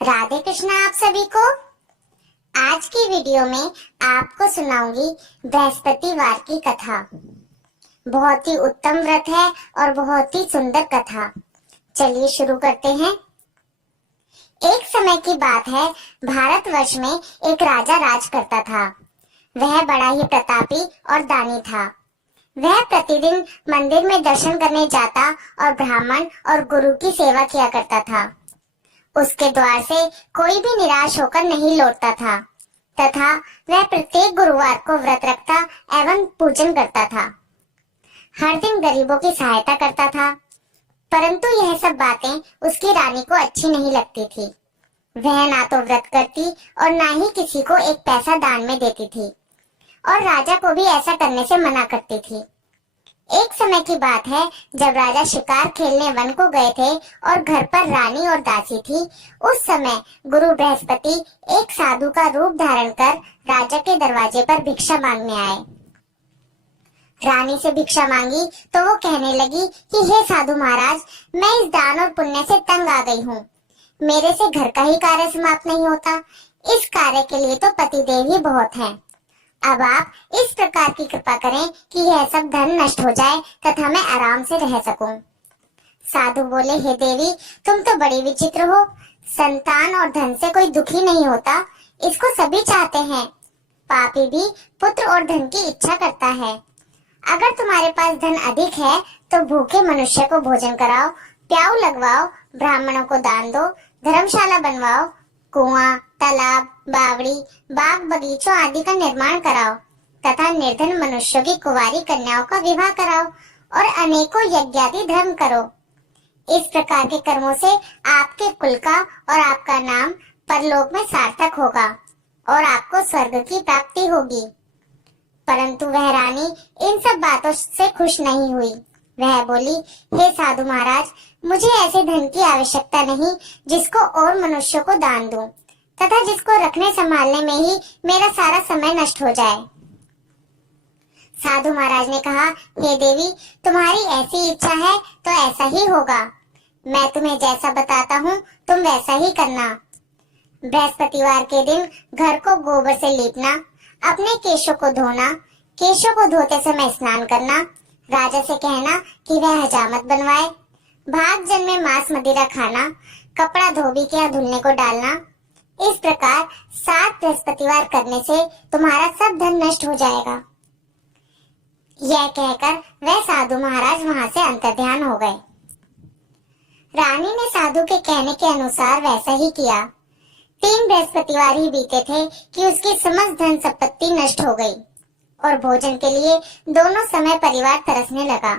राधे कृष्णा आप सभी को। आज की वीडियो में आपको सुनाऊंगी बृहस्पतिवार की कथा। बहुत ही उत्तम व्रत है और बहुत ही सुंदर कथा। चलिए शुरू करते हैं। एक समय की बात है, भारतवर्ष में एक राजा राज करता था। वह बड़ा ही प्रतापी और दानी था। वह प्रतिदिन मंदिर में दर्शन करने जाता और ब्राह्मण और गुरु की सेवा किया करता था। उसके द्वार से कोई भी निराश होकर नहीं लौटता था तथा वह प्रत्येक गुरुवार को व्रत रखता एवं पूजन करता था। हर दिन गरीबों की सहायता करता था, परंतु यह सब बातें उसकी रानी को अच्छी नहीं लगती थी। वह ना तो व्रत करती और ना ही किसी को एक पैसा दान में देती थी और राजा को भी ऐसा करने से मना करती थी। एक समय की बात है, जब राजा शिकार खेलने वन को गए थे और घर पर रानी और दासी थी। उस समय गुरु बृहस्पति एक साधु का रूप धारण कर राजा के दरवाजे पर भिक्षा मांगने आए। रानी से भिक्षा मांगी तो वो कहने लगी कि हे साधु महाराज, मैं इस दान और पुण्य से तंग आ गई हूँ। मेरे से घर का ही कार्य समाप्त नहीं होता। इस कार्य के लिए तो पतिदेव ही बहुत हैं। अब आप इस प्रकार की कृपा करें कि यह सब धन नष्ट हो जाए तथा मैं आराम से रह सकूं। साधु बोले, हे देवी, तुम तो बड़ी विचित्र हो। संतान और धन से कोई दुखी नहीं होता, इसको सभी चाहते हैं। पापी भी पुत्र और धन की इच्छा करता है। अगर तुम्हारे पास धन अधिक है तो भूखे मनुष्य को भोजन कराओ, प्याऊ लगवाओ, ब्राह्मणों को दान दो, धर्मशाला बनवाओ, कुआं, तालाब, बावड़ी, बाग बगीचों आदि का निर्माण कराओ तथा निर्धन मनुष्यों की कुंवारी कन्याओं का विवाह कराओ और अनेकों यज्ञादि धर्म करो। इस प्रकार के कर्मों से आपके कुल का और आपका नाम परलोक में सार्थक होगा और आपको स्वर्ग की प्राप्ति होगी। परंतु वह रानी इन सब बातों से खुश नहीं हुई। वह बोली, हे साधु महाराज, मुझे ऐसे धन की आवश्यकता नहीं जिसको और मनुष्यों को दान दूं तथा जिसको रखने संभालने में ही मेरा सारा समय नष्ट हो जाए। साधु महाराज ने कहा, हे देवी, तुम्हारी ऐसी इच्छा है तो ऐसा ही होगा। मैं तुम्हें जैसा बताता हूँ तुम वैसा ही करना। बृहस्पतिवार के दिन घर को गोबर से लीपना, अपने केशों को धोना, केशों को धोते समय स्नान करना, राजा से कहना कि वह हजामत बनवाए, भाग जन में मांस मदिरा खाना, कपड़ा धोबी के यहाँ धुलने को डालना। इस प्रकार 7 बृहस्पतिवार करने से तुम्हारा सब धन नष्ट हो जाएगा। यह कहकर वह साधु महाराज वहां से अंतर्ध्यान हो गए। रानी ने साधु के कहने के अनुसार वैसा ही किया। 3 बृहस्पतिवार ही बीते थे कि उसकी समस्त धन संपत्ति नष्ट हो गई और भोजन के लिए दोनों समय परिवार तरसने लगा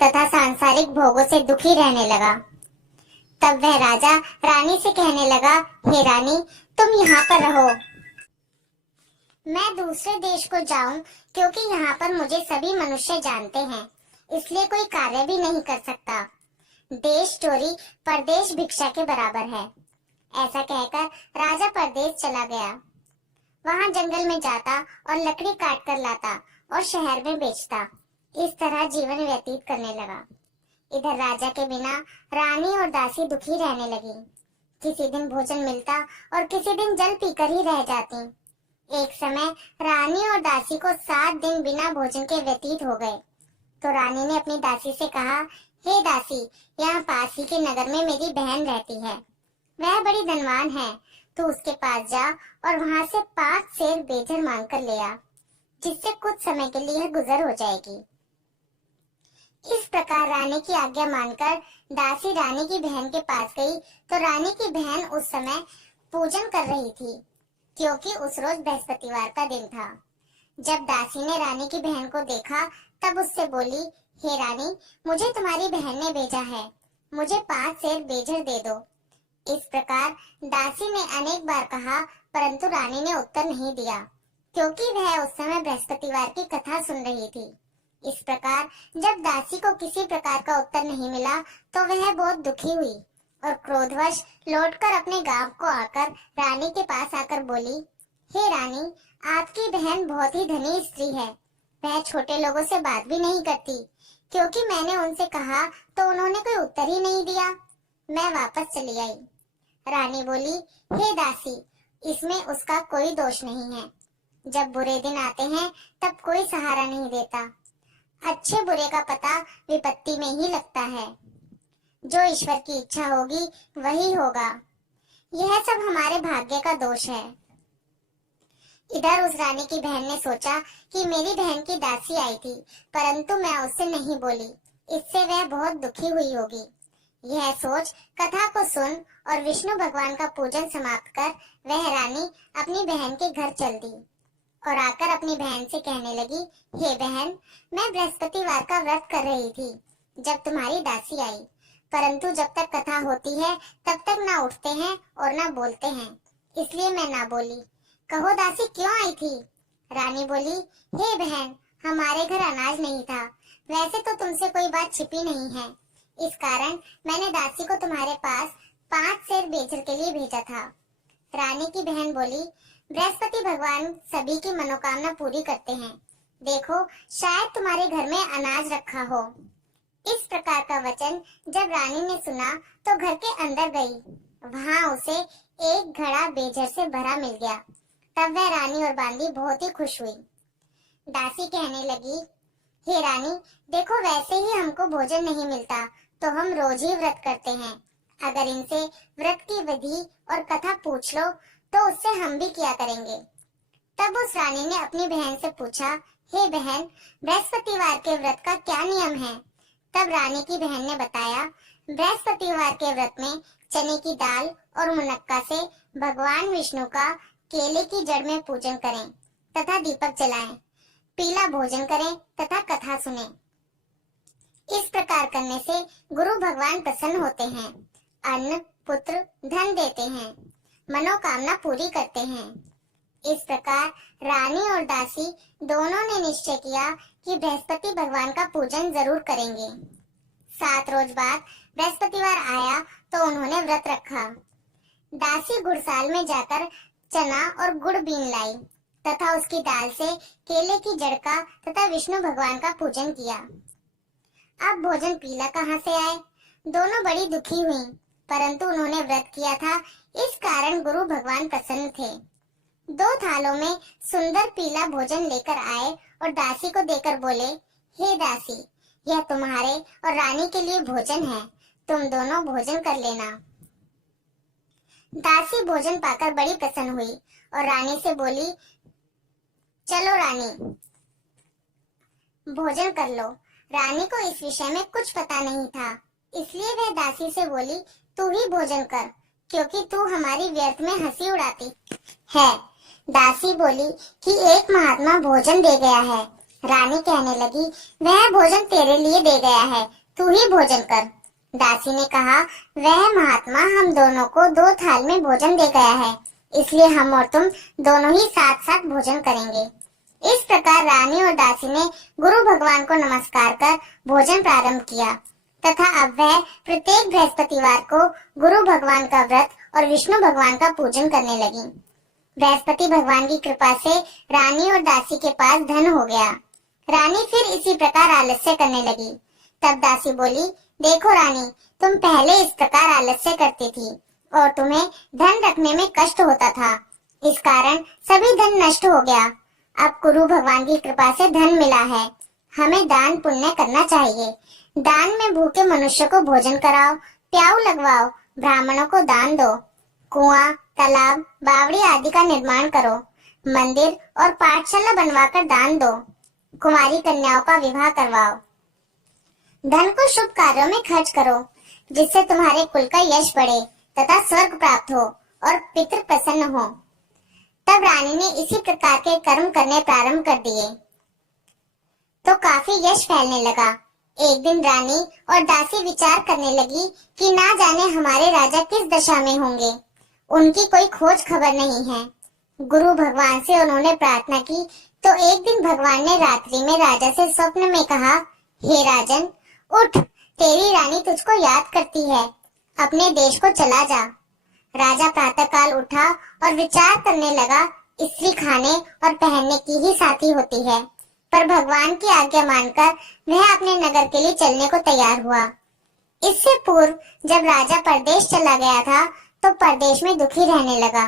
तथा सांसारिक भोगों से दुखी रहने लगा। तब वह राजा रानी से कहने लगा, हे रानी, तुम यहाँ पर रहो, मैं दूसरे देश को जाऊं, क्योंकि यहाँ पर मुझे सभी मनुष्य जानते हैं, इसलिए कोई कार्य भी नहीं कर सकता। देश चोरी परदेश भिक्षा के बराबर है। ऐसा कहकर राजा परदेश चला गया। वहां जंगल में जाता और लकड़ी काट कर लाता और शहर में बेचता। इस तरह जीवन व्यतीत करने लगा। इधर राजा के बिना रानी और दासी दुखी रहने लगी। किसी दिन भोजन मिलता और किसी दिन जल पीकर ही रह जाती। एक समय रानी और दासी को 7 दिन बिना भोजन के व्यतीत हो गए। तो रानी ने अपनी दासी से कहा, हे दासी, यहाँ पास ही के नगर में मेरी बहन रहती है। वह बड़ी धनवान है। तू उसके पास जा और वहां से 5 सेर बेजर मांग कर ले आ, जिससे कुछ समय के लिए गुजर हो जाएगी। इस प्रकार रानी की आज्ञा मानकर दासी रानी की बहन के पास गई तो रानी की बहन उस समय पूजन कर रही थी, क्योंकि उस रोज बृहस्पतिवार का दिन था। जब दासी ने रानी की बहन को देखा तब उससे बोली, हे रानी, मुझे तुम्हारी बहन ने भेजा है, मुझे 5 सेर बेजर दे दो। इस प्रकार दासी ने अनेक बार कहा, परंतु रानी ने उत्तर नहीं दिया, क्योंकि वह उस समय बृहस्पतिवार की कथा सुन रही थी। इस प्रकार जब दासी को किसी प्रकार का उत्तर नहीं मिला तो वह बहुत दुखी हुई और क्रोधवश लौटकर अपने गांव को आकर रानी के पास आकर बोली, हे रानी, आपकी बहन बहुत ही धनी स्त्री है। वह छोटे लोगों से बात भी नहीं करती, क्योंकि मैंने उनसे कहा तो उन्होंने कोई उत्तर ही नहीं दिया। मैं वापस चली आई। रानी बोली, हे दासी, इसमें उसका कोई दोष नहीं है। जब बुरे दिन आते हैं तब कोई सहारा नहीं देता। अच्छे बुरे का पता विपत्ति में ही लगता है। जो ईश्वर की इच्छा होगी वही होगा। यह सब हमारे भाग्य का दोष है। इधर उस रानी की बहन ने सोचा कि मेरी बहन की दासी आई थी, परंतु मैं उससे नहीं बोली, इससे वह बहुत दुखी हुई होगी। यह सोच कथा को सुन और विष्णु भगवान का पूजन समाप्त कर वह रानी अपनी बहन के घर चल दी और आकर अपनी बहन से कहने लगी, हे बहन, मैं बृहस्पतिवार का व्रत कर रही थी जब तुम्हारी दासी आई, परंतु जब तक कथा होती है तब तक ना उठते हैं और ना बोलते हैं, इसलिए मैं ना बोली। कहो दासी क्यों आई थी? रानी बोली, हे बहन, हमारे घर अनाज नहीं था। वैसे तो तुमसे कोई बात छिपी नहीं है, इस कारण मैंने दासी को तुम्हारे पास 5 सेर बेचने के लिए भेजा था। रानी की बहन बोली, बृहस्पति भगवान सभी की मनोकामना पूरी करते हैं। देखो, शायद तुम्हारे घर में अनाज रखा हो। इस प्रकार का वचन जब रानी ने सुना तो घर के अंदर गई। वहां उसे एक घड़ा बेजर से भरा मिल गया। तब वह रानी और बांदी बहुत ही खुश हुई। दासी कहने लगी, हे रानी, देखो, वैसे ही हमको भोजन नहीं मिलता तो हम रोज ही व्रत करते हैं। अगर इनसे व्रत की विधि और कथा पूछ लो तो उससे हम भी किया करेंगे। तब उस रानी ने अपनी बहन से पूछा, हे बहन, बृहस्पतिवार के व्रत का क्या नियम है? तब रानी की बहन ने बताया, बृहस्पतिवार के व्रत में चने की दाल और मुनक्का से भगवान विष्णु का केले की जड़ में पूजन करें तथा दीपक जलाएं, पीला भोजन करें तथा कथा सुनें। इस प्रकार करने से गुरु भगवान प्रसन्न होते हैं, अन्न, पुत्र, धन देते हैं, मनोकामना पूरी करते हैं। इस प्रकार रानी और दासी दोनों ने निश्चय किया कि बृहस्पति भगवान का पूजन जरूर करेंगे। 7 रोज बाद बृहस्पतिवार आया तो उन्होंने व्रत रखा। दासी गुड़साल में जाकर चना और गुड़ बीन लाई तथा उसकी दाल से केले की जड़ का तथा विष्णु भगवान का पूजन किया। अब भोजन पीला कहाँ से आए? दोनों बड़ी दुखी हुई, परंतु उन्होंने व्रत किया था, इस कारण गुरु भगवान प्रसन्न थे। 2 थालों में सुंदर पीला भोजन लेकर आए और दासी को देकर बोले, हे दासी, यह तुम्हारे और रानी के लिए भोजन है, तुम दोनों भोजन कर लेना। दासी भोजन पाकर बड़ी प्रसन्न हुई और रानी से बोली, चलो रानी, भोजन कर लो। रानी को इस विषय में कुछ पता नहीं था, इसलिए वह दासी से बोली, तू ही भोजन कर, क्योंकि तू हमारी व्यर्थ में हंसी उड़ाती है। दासी बोली कि एक महात्मा भोजन दे गया है। रानी कहने लगी, वह भोजन तेरे लिए दे गया है, तू ही भोजन कर। दासी ने कहा, वह महात्मा हम दोनों को 2 थाल में भोजन दे गया है, इसलिए हम और तुम दोनों ही साथ साथ भोजन करेंगे। इस प्रकार रानी और दासी ने गुरु भगवान को नमस्कार कर भोजन प्रारंभ किया तथा अब वह प्रत्येक बृहस्पतिवार को गुरु भगवान का व्रत और विष्णु भगवान का पूजन करने लगी। बृहस्पति भगवान की कृपा से रानी और दासी के पास धन हो गया। रानी फिर इसी प्रकार आलस्य करने लगी। तब दासी बोली, देखो रानी, तुम पहले इस प्रकार आलस्य करती थी और तुम्हें धन रखने में कष्ट होता था, इस कारण सभी धन नष्ट हो गया। अब गुरु भगवान की कृपा से धन मिला है, हमें दान पुण्य करना चाहिए। दान में भूखे मनुष्य को भोजन कराओ, प्याऊ लगवाओ, ब्राह्मणों को दान दो, कुआं, तालाब, बावड़ी आदि का निर्माण करो, मंदिर और पाठशाला बनवाकर दान दो, कुमारी कन्याओं का विवाह करवाओ। धन को शुभ कार्यों में खर्च करो, जिससे तुम्हारे कुल का यश बढ़े तथा स्वर्ग प्राप्त हो और पितृ प्रसन्न हो। तब रानी ने इसी प्रकार के कर्म करने प्रारंभ कर दिए तो काफी यश फैलने लगा। एक दिन रानी और दासी विचार करने लगी कि ना जाने हमारे राजा किस दशा में होंगे, उनकी कोई खोज खबर नहीं है। गुरु भगवान से उन्होंने प्रार्थना की तो एक दिन भगवान ने रात्रि में राजा से स्वप्न में कहा, हे राजन, उठ, तेरी रानी तुझको याद करती है, अपने देश को चला जा। राजा प्रातःकाल उठा और विचार करने लगा, स्त्री खाने और पहनने की ही साथी होती है, पर भगवान की आज्ञा मानकर वह अपने नगर के लिए चलने को तैयार हुआ। इससे पूर्व जब राजा परदेश चला गया था तो परदेश में दुखी रहने लगा।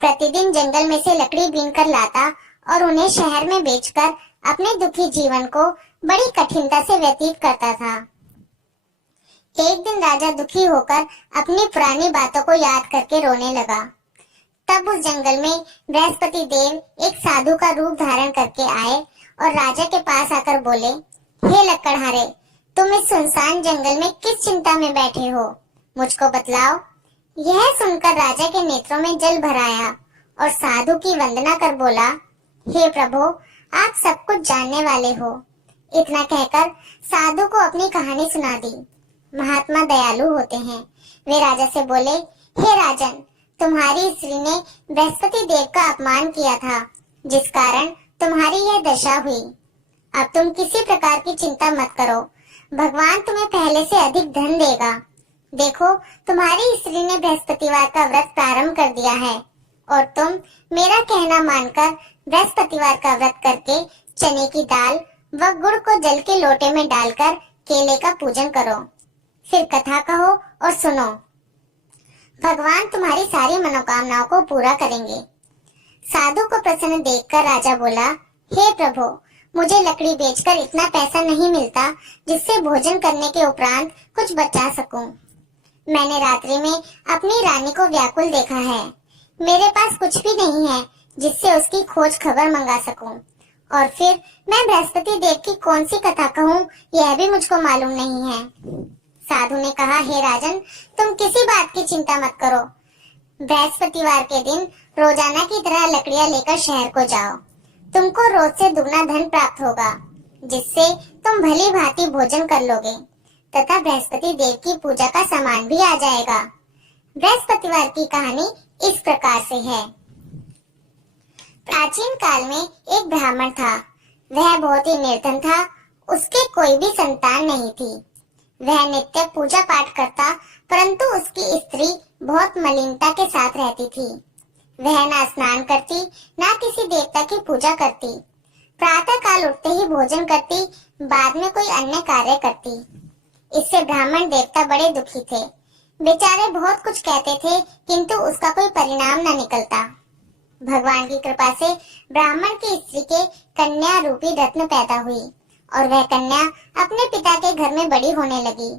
प्रतिदिन जंगल में से लकड़ी बीन कर लाता और उन्हें शहर में बेचकर अपने दुखी जीवन को बड़ी कठिनता से व्यतीत करता था। एक दिन राजा दुखी होकर अपनी पुरानी बातों को याद करके रोने लगा। तब उस जंगल में बृहस्पति देव एक साधु का रूप धारण करके आए और राजा के पास आकर बोले, हे लकड़हारे, तुम इस सुनसान जंगल में किस चिंता में बैठे हो, मुझको बतलाओ। यह सुनकर राजा के नेत्रों में जल भर आया और साधु की वंदना कर बोला, हे प्रभु, आप सब कुछ जानने वाले हो। इतना कहकर साधु को अपनी कहानी सुना दी। महात्मा दयालु होते हैं। वे राजा से बोले, हे राजन, तुम्हारी स्त्री ने बृहस्पति देव का अपमान किया था, जिस कारण तुम्हारी यह दशा हुई। अब तुम किसी प्रकार की चिंता मत करो, भगवान तुम्हें पहले से अधिक धन देगा। देखो, तुम्हारी स्त्री ने बृहस्पतिवार का व्रत प्रारंभ कर दिया है और तुम मेरा कहना मानकर बृहस्पतिवार का व्रत करके चने की दाल व गुड़ को जल के लोटे में डालकर केले का पूजन करो। फिर कथा कहो और सुनो। भगवान तुम्हारी सारी मनोकामनाओं को पूरा करेंगे। साधु को प्रसन्न देखकर राजा बोला, हे प्रभु, मुझे लकड़ी बेचकर इतना पैसा नहीं मिलता जिससे भोजन करने के उपरांत कुछ बचा सकूं। मैंने रात्रि में अपनी रानी को व्याकुल देखा है। मेरे पास कुछ भी नहीं है जिससे उसकी खोज खबर मंगा सकूं। और फिर मैं बृहस्पति देव की कौन सी कथा कहूं, यह भी मुझको मालूम नहीं है। साधु ने कहा, हे राजन, तुम किसी बात की चिंता मत करो। बृहस्पतिवार के दिन रोजाना की तरह लकड़ियां लेकर शहर को जाओ। तुमको रोज से दुगना धन प्राप्त होगा, जिससे तुम भली भांति भोजन कर लोगे तथा बृहस्पति देव की पूजा का सामान भी आ जाएगा। बृहस्पतिवार की कहानी इस प्रकार से है। प्राचीन काल में एक ब्राह्मण था। वह बहुत ही निर्धन था। उसके कोई भी संतान नहीं थी। वह नित्य पूजा पाठ करता, परंतु उसकी स्त्री बहुत मलिनता के साथ रहती थी। वह ना स्नान करती, ना किसी देवता की पूजा करती। प्रातः काल उठते ही भोजन करती, बाद में कोई अन्य कार्य करती। इससे ब्राह्मण देवता बड़े दुखी थे। बेचारे बहुत कुछ कहते थे, किंतु उसका कोई परिणाम न निकलता। भगवान की कृपा से ब्राह्मण की स्त्री के कन्या रूपी रत्न पैदा हुई और वह कन्या अपने पिता के घर में बड़ी होने लगी।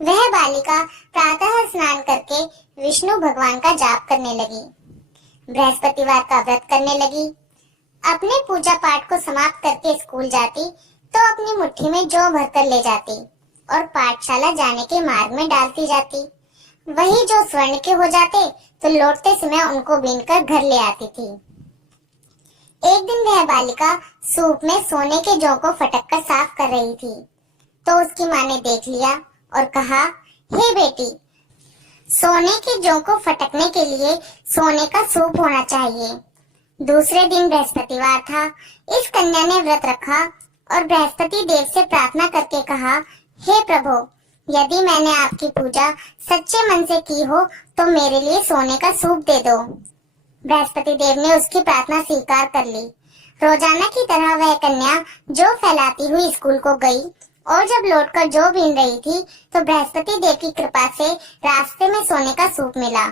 वह बालिका प्रातः स्नान करके विष्णु भगवान का जाप करने लगी। बृहस्पतिवार का व्रत करने लगी। अपने पूजा पाठ को समाप्त करके स्कूल जाती तो अपनी मुट्ठी में जौ भरकर ले जाती और पाठशाला जाने के मार्ग में डालती जाती। वही जो स्वर्ण के हो जाते तो लौटते समय उनको बीनकर घर ले आती थी। एक दिन वह बालिका सूप में सोने के जौ को फटककर साफ कर रही थी तो उसकी माँ ने देख लिया और कहा, हे बेटी, सोने के जौ को फटकने के लिए सोने का सूप होना चाहिए। दूसरे दिन बृहस्पतिवार था। इस कन्या ने व्रत रखा और बृहस्पति देव से प्रार्थना करके कहा, हे प्रभु, यदि मैंने आपकी पूजा सच्चे मन से की हो तो मेरे लिए सोने का सूप दे दो। बृहस्पति देव ने उसकी प्रार्थना स्वीकार कर ली। रोजाना की तरह वह कन्या जौ फैलाती हुई स्कूल को गई और जब लौटकर जौ बीन रही थी तो बृहस्पति देव की कृपा से रास्ते में सोने का सूप मिला।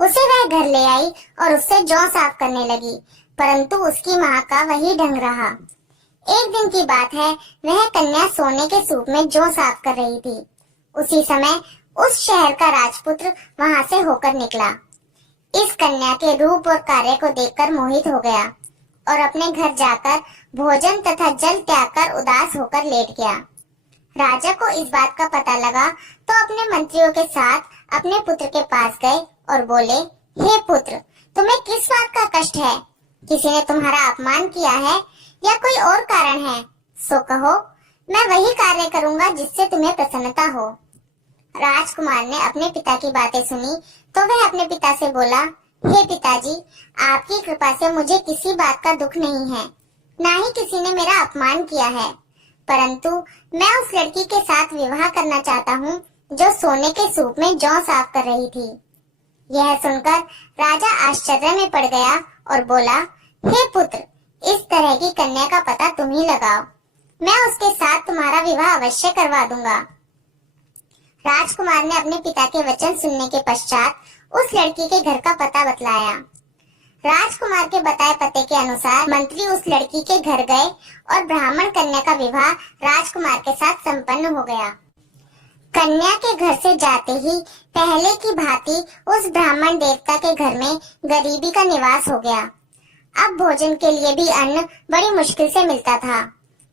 उसे वह घर ले आई और उससे जौ साफ करने लगी, परंतु उसकी माँ का वही ढंग रहा। एक दिन की बात है, वह कन्या सोने के सूप में जौ साफ कर रही थी। उसी समय उस शहर का राजपुत्र वहां से होकर निकला। इस कन्या के रूप और कार्य को देखकर मोहित हो गया और अपने घर जाकर भोजन तथा जल त्याग कर उदास होकर लेट गया। राजा को इस बात का पता लगा तो अपने मंत्रियों के साथ अपने पुत्र के पास गए और बोले, हे पुत्र, तुम्हें किस बात का कष्ट है? किसी ने तुम्हारा अपमान किया है या कोई और कारण है? सो कहो, मैं वही कार्य करूंगा जिससे तुम्हें प्रसन्नता हो। राजकुमार ने अपने पिता की बातें सुनी तो वह अपने पिता से बोला, हे पिताजी, आपकी कृपा से मुझे किसी बात का दुख नहीं है, ना ही किसी ने मेरा अपमान किया है, परंतु मैं उस लड़की के साथ विवाह करना चाहता हूँ जो सोने के सूप में जौ साफ कर रही थी। यह सुनकर राजा आश्चर्य में पड़ गया और बोला, हे पुत्र, इस तरह की कन्या का पता तुम ही लगाओ, मैं उसके साथ तुम्हारा विवाह अवश्य करवा दूंगा। राजकुमार ने अपने पिता के वचन सुनने के पश्चात उस लड़की के घर का पता बतलाया। राजकुमार के बताए पते के अनुसार मंत्री उस लड़की के घर गए और ब्राह्मण कन्या का विवाह राजकुमार के साथ संपन्न हो गया। कन्या के घर से जाते ही पहले की भांति उस ब्राह्मण देवता के घर में गरीबी का निवास हो गया। अब भोजन के लिए भी अन्न बड़ी मुश्किल से मिलता था।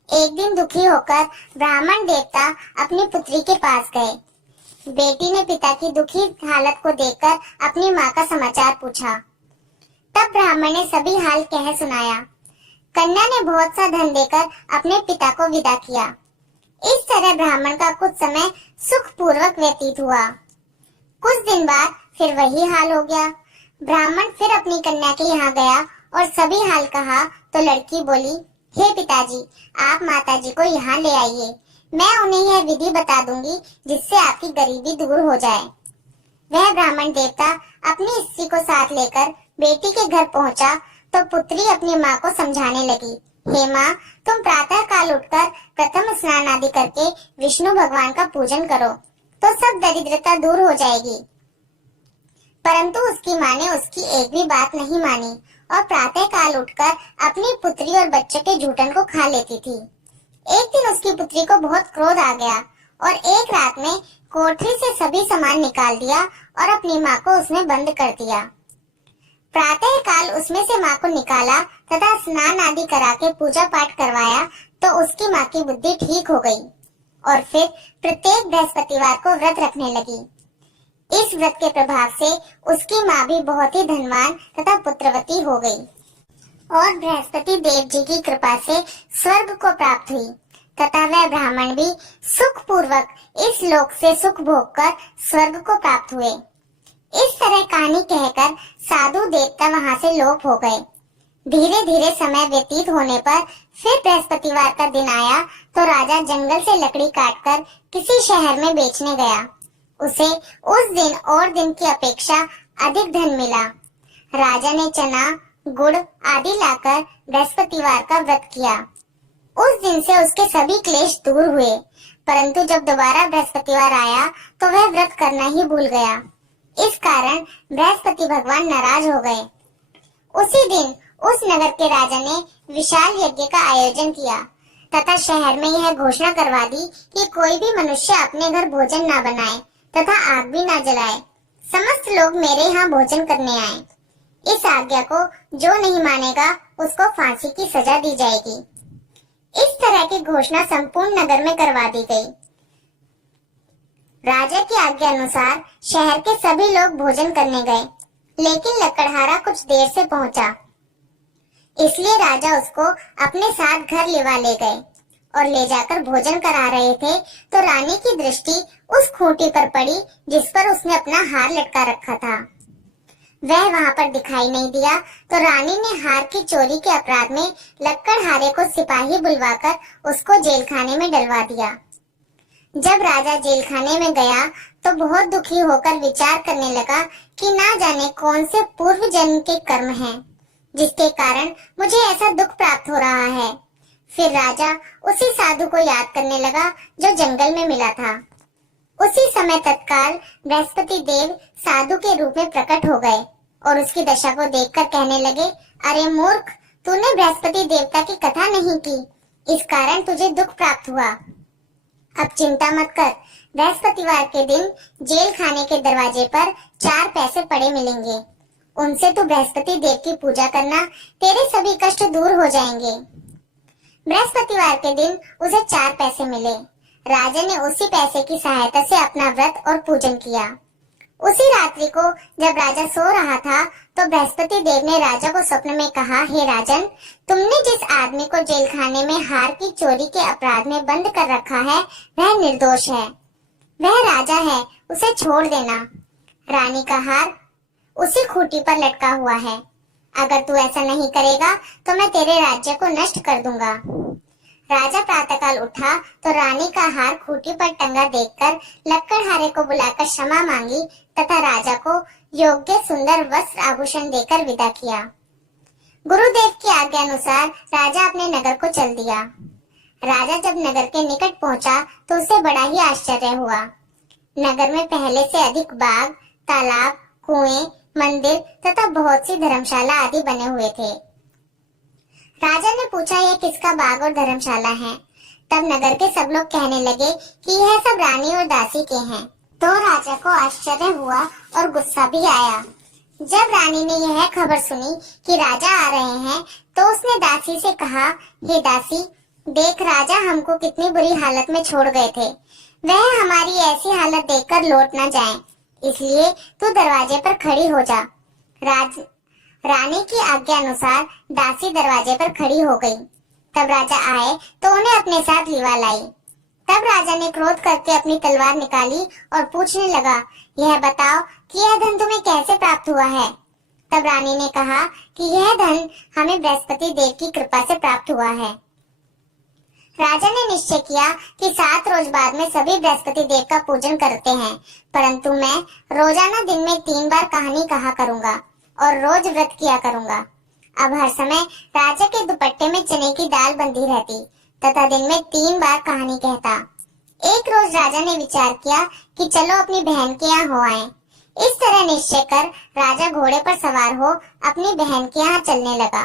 एक दिन दुखी होकर ब्राह्मण देवता अपनी पुत्री के पास गए। बेटी ने पिता की दुखी हालत को देखकर अपनी माँ का समाचार पूछा। तब ब्राह्मण ने सभी हाल कह सुनाया। कन्या ने बहुत सा धन देकर अपने पिता को विदा किया। इस तरह ब्राह्मण का कुछ समय सुख पूर्वक व्यतीत हुआ। कुछ दिन बाद फिर वही हाल हो गया। ब्राह्मण फिर अपनी कन्या के यहाँ गया और सभी हाल कहा तो लड़की बोली, हे पिताजी, आप माताजी को यहाँ ले आइए। मैं उन्हें यह विधि बता दूंगी जिससे आपकी गरीबी दूर हो जाए। वह ब्राह्मण देवता अपनी स्त्री को साथ लेकर बेटी के घर पहुंचा तो पुत्री अपनी माँ को समझाने लगी, हे माँ, तुम प्रातः काल उठकर प्रथम स्नान आदि करके विष्णु भगवान का पूजन करो तो सब दरिद्रता दूर हो जाएगी। परंतु उसकी माँ ने उसकी एक भी बात नहीं मानी और प्रातः काल उठकर अपनी पुत्री और बच्चे के जूठन को खा लेती थी। एक दिन उसकी पुत्री को बहुत क्रोध आ गया और एक रात में कोठरी से सभी सामान निकाल दिया और अपनी माँ को उसमें बंद कर दिया। प्रातः काल उसमें से माँ को निकाला तथा स्नान आदि करा के पूजा पाठ करवाया तो उसकी माँ की बुद्धि ठीक हो गई और फिर प्रत्येक बृहस्पतिवार को व्रत रखने लगी। इस व्रत के प्रभाव से उसकी माँ भी बहुत ही धनवान तथा पुत्रवती हो गई और बृहस्पति देव जी की कृपा से स्वर्ग को प्राप्त हुई तथा वह ब्राह्मण भी सुख पूर्वक इस लोक से सुख भोगकर स्वर्ग को प्राप्त हुए। इस तरह कहानी कहकर साधु देवता वहां से लोप हो गए। धीरे धीरे समय व्यतीत होने पर फिर बृहस्पतिवार का दिन आया तो राजा जंगल से लकड़ी काटकर किसी शहर में बेचने गया। उसे उस दिन और दिन की अपेक्षा अधिक धन मिला। राजा ने चना, गुड़ आदि लाकर बृहस्पतिवार का व्रत किया। उस दिन से उसके सभी क्लेश दूर हुए, परंतु जब दोबारा बृहस्पतिवार आया तो वह व्रत करना ही भूल गया। इस कारण बृहस्पति भगवान नाराज हो गए। उसी दिन उस नगर के राजा ने विशाल यज्ञ का आयोजन किया तथा शहर में यह घोषणा करवा दी कि कोई भी मनुष्य अपने घर भोजन ना बनाए तथा आग भी ना जलाए। समस्त लोग मेरे यहाँ भोजन करने आए। इस आज्ञा को जो नहीं मानेगा उसको फांसी की सजा दी जाएगी। इस तरह की घोषणा संपूर्ण नगर में करवा दी गई। राजा की आज्ञा अनुसार शहर के सभी लोग भोजन करने गए, लेकिन लकड़हारा कुछ देर से पहुंचा, इसलिए राजा उसको अपने साथ घर लिवा ले गए और ले जाकर भोजन करा रहे थे तो रानी की दृष्टि उस खूंटी पर पड़ी जिस पर उसने अपना हार लटका रखा था। वह वहां पर दिखाई नहीं दिया तो रानी ने हार की चोरी के अपराध में लक्कड़हारे को सिपाही बुलवाकर उसको जेल खाने में डलवा दिया। जब राजा जेल खाने में गया तो बहुत दुखी होकर विचार करने लगा कि ना जाने कौन से पूर्व जन्म के कर्म हैं जिसके कारण मुझे ऐसा दुख प्राप्त हो रहा है। फिर राजा उसी साधु को याद करने लगा जो जंगल में मिला था। उसी समय तत्काल बृहस्पति देव साधु के रूप में प्रकट हो गए और उसकी दशा को देखकर कहने लगे, अरे मूर्ख, तूने बृहस्पति देवता की कथा नहीं की, इस कारण तुझे दुख प्राप्त हुआ। अब चिंता मत कर, बृहस्पतिवार के दिन जेल खाने के दरवाजे पर 4 पैसे पड़े मिलेंगे। उनसे तू बृहस्पति देव की पूजा करना, तेरे सभी कष्ट दूर हो जाएंगे। बृहस्पतिवार के दिन उसे 4 पैसे मिले। राजा ने उसी पैसे की सहायता से अपना व्रत और पूजन किया। उसी रात्रि को जब राजा सो रहा था तो बृहस्पति देव ने राजा को स्वप्न में कहा, हे राजन, तुमने जिस आदमी को जेल खाने में हार की चोरी के अपराध में बंद कर रखा है वह निर्दोष है, वह राजा है, उसे छोड़ देना। रानी का हार उसी खूंटी पर लटका हुआ है। अगर तू ऐसा नहीं करेगा तो मैं तेरे राज्य को नष्ट कर दूंगा। राजा प्रातःकाल उठा तो रानी का हार खूंटी पर टंगा देखकर लक्कड़हारे को बुलाकर क्षमा मांगी तथा राजा को योग्य सुंदर वस्त्र आभूषण देकर विदा किया। गुरुदेव की आज्ञा अनुसार राजा अपने नगर को चल दिया। राजा जब नगर के निकट पहुंचा तो उसे बड़ा ही आश्चर्य हुआ। नगर में पहले से अधिक बाग, तालाब, कुएं, मंदिर तथा बहुत सी धर्मशाला आदि बने हुए थे। राजा ने पूछा, यह किसका बाग और धर्मशाला है? तब नगर के सब लोग कहने लगे कि यह सब रानी और दासी के हैं। तो राजा को आश्चर्य हुआ और गुस्सा भी आया। जब रानी ने यह खबर सुनी कि राजा आ रहे हैं, तो उसने दासी से कहा, हे दासी, देख राजा हमको कितनी बुरी हालत में छोड़ गए थे। वह हमारी ऐसी हालत देखकर लौट न जाएं, इसलिए तू दरवाजे पर खड़ी हो जा। रानी की आज्ञा अनुसार दासी दरवाजे पर खड़ी हो गई। तब राजा आए तो उन्हें अपने साथ लिवा लाई। तब राजा ने क्रोध करके अपनी तलवार निकाली और पूछने लगा, यह बताओ कि यह धन तुम्हें कैसे प्राप्त हुआ है? तब रानी ने कहा कि यह धन हमें बृहस्पति देव की कृपा से प्राप्त हुआ है। राजा ने निश्चय किया कि 7 रोज बाद में सभी बृहस्पति देव का पूजन करते हैं, परंतु मैं रोजाना दिन में 3 बार कहानी कहा करूंगा और रोज व्रत किया करूंगा। अब हर समय राजा के दुपट्टे में चने की दाल बंधी रहती तथा दिन में 3 बार कहानी कहता। एक रोज राजा ने विचार किया कि चलो अपनी बहन के यहाँ हो आए। इस तरह निश्चय कर राजा घोड़े पर सवार हो अपनी बहन के यहाँ चलने लगा।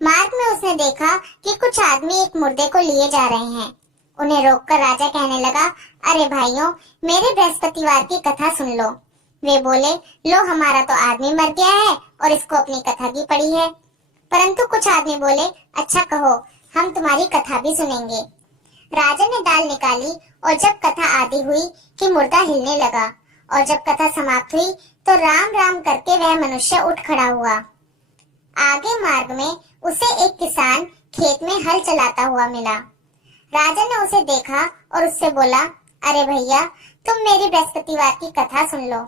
मार्ग में उसने देखा कि कुछ आदमी एक मुर्दे को लिए जा रहे हैं। उन्हें रोककर राजा कहने लगा, अरे भाइयों, मेरे बृहस्पतिवार की कथा सुन लो। वे बोले, लो हमारा तो आदमी मर गया है और इसको अपनी कथा की पड़ी है। परंतु कुछ आदमी बोले, अच्छा कहो, हम तुम्हारी कथा भी सुनेंगे। राजा ने दाल निकाली और जब कथा आदि हुई कि मुर्दा हिलने लगा और जब कथा समाप्त हुई तो राम राम करके वह मनुष्य उठ खड़ा हुआ। आगे मार्ग में उसे एक किसान खेत में हल चलाता हुआ मिला। राजा ने उसे देखा और उससे बोला, अरे भैया, तुम मेरी बृहस्पतिवार की कथा सुन लो।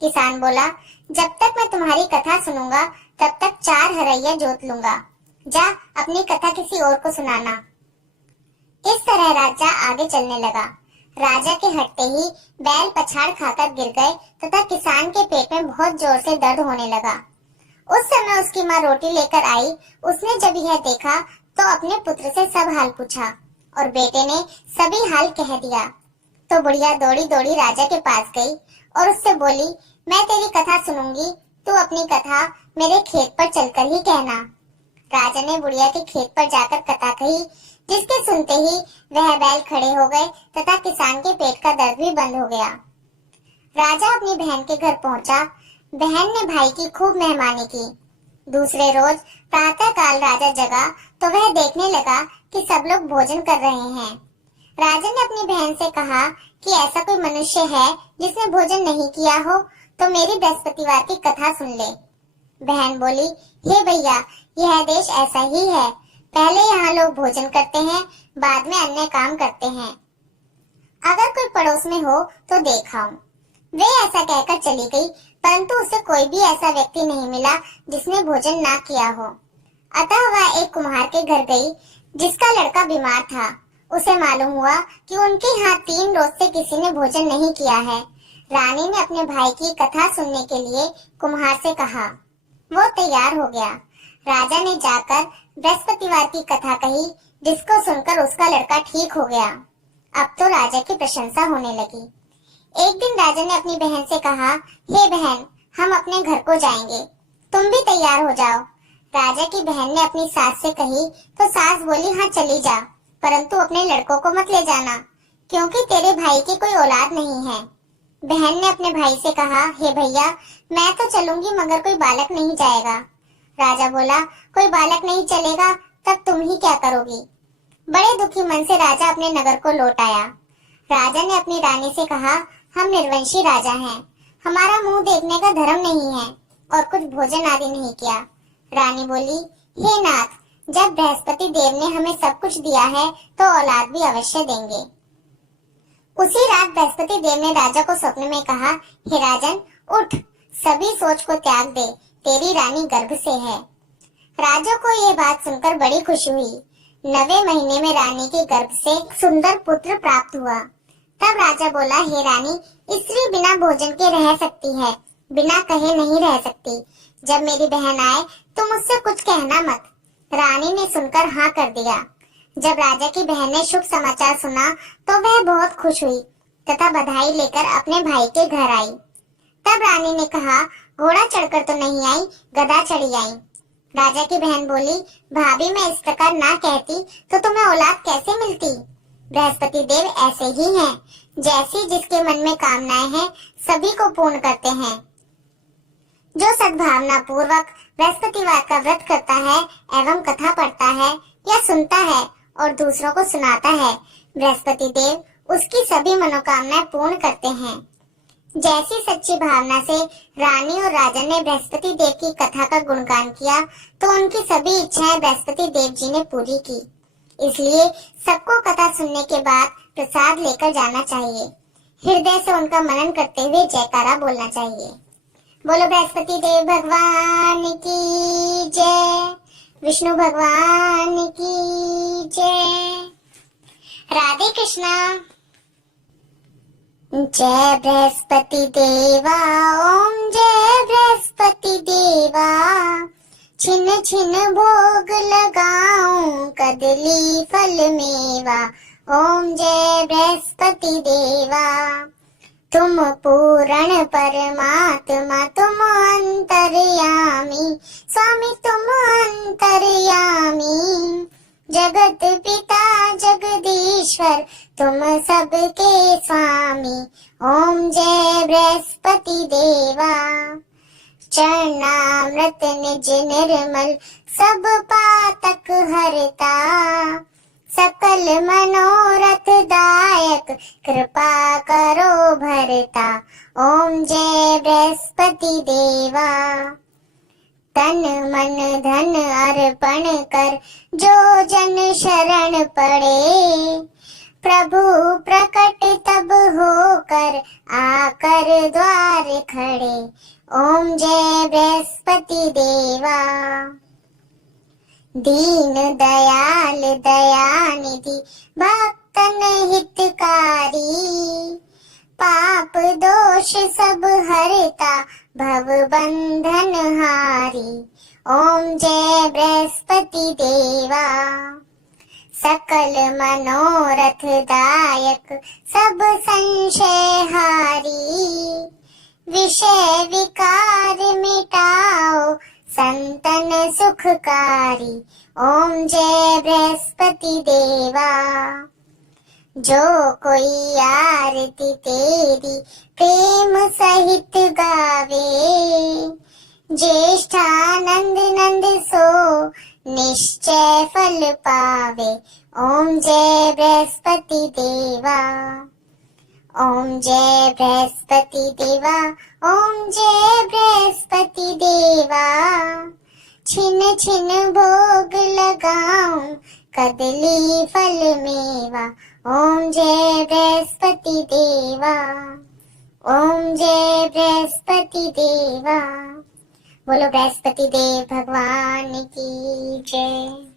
किसान बोला, जब तक मैं तुम्हारी कथा सुनूंगा तब तक 4 हरैया जोत लूंगा। जा अपनी कथा किसी और को सुनाना। इस तरह राजा आगे चलने लगा। राजा के हटते ही बैल पछाड़ खाकर गिर गए तथा किसान के पेट में बहुत जोर से दर्द होने लगा। उस समय उसकी माँ रोटी लेकर आई। उसने जब यह देखा तो अपने पुत्र से सब हाल पूछा और बेटे ने सभी हाल कह दिया। तो बुढ़िया दौड़ी दौड़ी राजा के पास गई और उससे बोली, मैं तेरी कथा सुनूंगी, तू अपनी कथा मेरे खेत पर चलकर ही कहना। राजा ने बुढ़िया के खेत पर जाकर कथा कही, जिसके सुनते ही वह बैल खड़े हो गए तथा किसान के पेट का दर्द भी बंद हो गया। राजा अपनी बहन के घर पहुंचा। बहन ने भाई की खूब मेहमानी की। दूसरे रोज प्रातः काल राजा जगा तो वह देखने लगा कि सब लोग भोजन कर रहे हैं। राजा ने अपनी बहन से कहा कि ऐसा कोई मनुष्य है जिसने भोजन नहीं किया हो तो मेरी बृहस्पतिवार की कथा सुन ले। बहन बोली, हे भैया, यह देश ऐसा ही है। पहले यहाँ लोग भोजन करते हैं, बाद में अन्य काम करते हैं। अगर कोई पड़ोस में हो तो देखाऊं। वे ऐसा कहकर चली गई, परंतु उसे कोई भी ऐसा व्यक्ति नहीं मिला जिसने भोजन ना किया हो। अतः वह एक कुम्हार के घर गई जिसका लड़का बीमार था। उसे मालूम हुआ कि उनके यहाँ 3 रोज से किसी ने भोजन नहीं किया है। रानी ने अपने भाई की कथा सुनने के लिए कुम्हार से कहा। वो तैयार हो गया। राजा ने जाकर बृहस्पतिवार की कथा कही, जिसको सुनकर उसका लड़का ठीक हो गया। अब तो राजा की प्रशंसा होने लगी। एक दिन राजा ने अपनी बहन से कहा, हे बहन, हम अपने घर को जाएंगे, तुम भी तैयार हो जाओ। राजा की बहन ने अपनी सास से कही तो सास बोली, हाँ चली जा, परंतु अपने लड़कों को मत ले जाना, क्योंकि तेरे भाई की कोई औलाद नहीं है। बहन ने अपने भाई से कहा, हे भैया, मैं तो चलूंगी मगर कोई बालक नहीं जाएगा। राजा बोला, कोई बालक नहीं चलेगा तब तुम ही क्या करोगी? बड़े दुखी मन से राजा अपने नगर को लौट आया। राजा ने अपनी रानी से कहा, हम निर्वंशी राजा हैं, हमारा मुंह देखने का धर्म नहीं है और कुछ भोजन आदि नहीं किया। रानी बोली, हे नाथ, जब बृहस्पति देव ने हमें सब कुछ दिया है तो औलाद भी अवश्य देंगे। उसी रात बृहस्पति देव ने राजा को स्वप्न में कहा, हे राजन, उठ, सभी सोच को त्याग दे, तेरी रानी गर्भ से है। राजा को ये बात सुनकर बड़ी खुशी हुई। 9वें महीने में रानी के गर्भ से एक सुंदर पुत्र प्राप्त हुआ। तब राजा बोला, हे रानी, स्त्री बिना भोजन के रह सकती है, बिना कहे नहीं रह सकती। जब मेरी बहन आए तो मुझसे कुछ कहना मत। रानी ने सुनकर हाँ कर दिया। जब राजा की बहन ने शुभ समाचार सुना तो वह बहुत खुश हुई तथा बधाई लेकर अपने भाई के घर आई। तब रानी ने कहा, घोड़ा चढ़कर तो नहीं आई, गधा चढ़ी आई। राजा की बहन बोली, भाभी मैं इस प्रकार ना कहती तो तुम्हें औलाद कैसे मिलती। बृहस्पति देव ऐसे ही हैं, जैसी जिसके मन में कामनाएं हैं सभी को पूर्ण करते हैं। जो सद्भावना पूर्वक बृहस्पतिवार का व्रत करता है एवं कथा पढ़ता है या सुनता है और दूसरों को सुनाता है, बृहस्पति देव उसकी सभी मनोकामनाएं पूर्ण करते हैं। जैसी सच्ची भावना से रानी और राजा ने बृहस्पति देव की कथा का गुणगान किया तो उनकी सभी इच्छाएं बृहस्पति देव जी ने पूरी की। इसलिए सबको कथा सुनने के बाद प्रसाद लेकर जाना चाहिए। हृदय से उनका मनन करते हुए जयकारा बोलना चाहिए। बोलो बृहस्पति देव भगवान की जय, विष्णु भगवान की जय। राधे कृष्णा। जय बृहस्पति देवा, ओम जय बृहस्पति देवा। छिन छिन भोग लगाऊं कदली फल मेवा, ओम जय बृहस्पति देवा। तुम पूर्ण परमात्मा, तुम अंतर्यामी, स्वामी तुम अंतर्यामी। जगत पिता जगदीश्वर, तुम सबके स्वामी, ओम जय बृहस्पति देवा। चरणामृत निज निर्मल, सब पातक हरता। सकल मनोरथ दायक, कृपा करो भरता, ओम जय बृहस्पति देवा। तन मन धन अर्पण कर, जो जन शरण पड़े। प्रभु प्रकट तब होकर, आकर द्वार खड़े, ओम जय बृहस्पति देवा। दीन दयाल दयानिधि, भक्तन हितकारी। पाप दोष सब हरता, भव बंधन हारी, ओम जय बृहस्पति देवा। सकल मनोरथ दायक, सब संशय हारी। विषय विकार मिटाओ, संतन सुखकारी, ओम जय बृहस्पति देवा। जो कोई आरती तेरी प्रेम सहित गावे। ज्येष्ठानंद नंद सो, निश्चय फल पावे, ओम जय बृहस्पति देवा। ओम जय बृहस्पति देवा, ओम जय बृहस्पति देवा। छिन छिन भोग लगाऊं कदली फल मेवा, ओम जय बृहस्पति देवा। ओम जय बृहस्पति देवा। बोलो बृहस्पति देव भगवान की जय।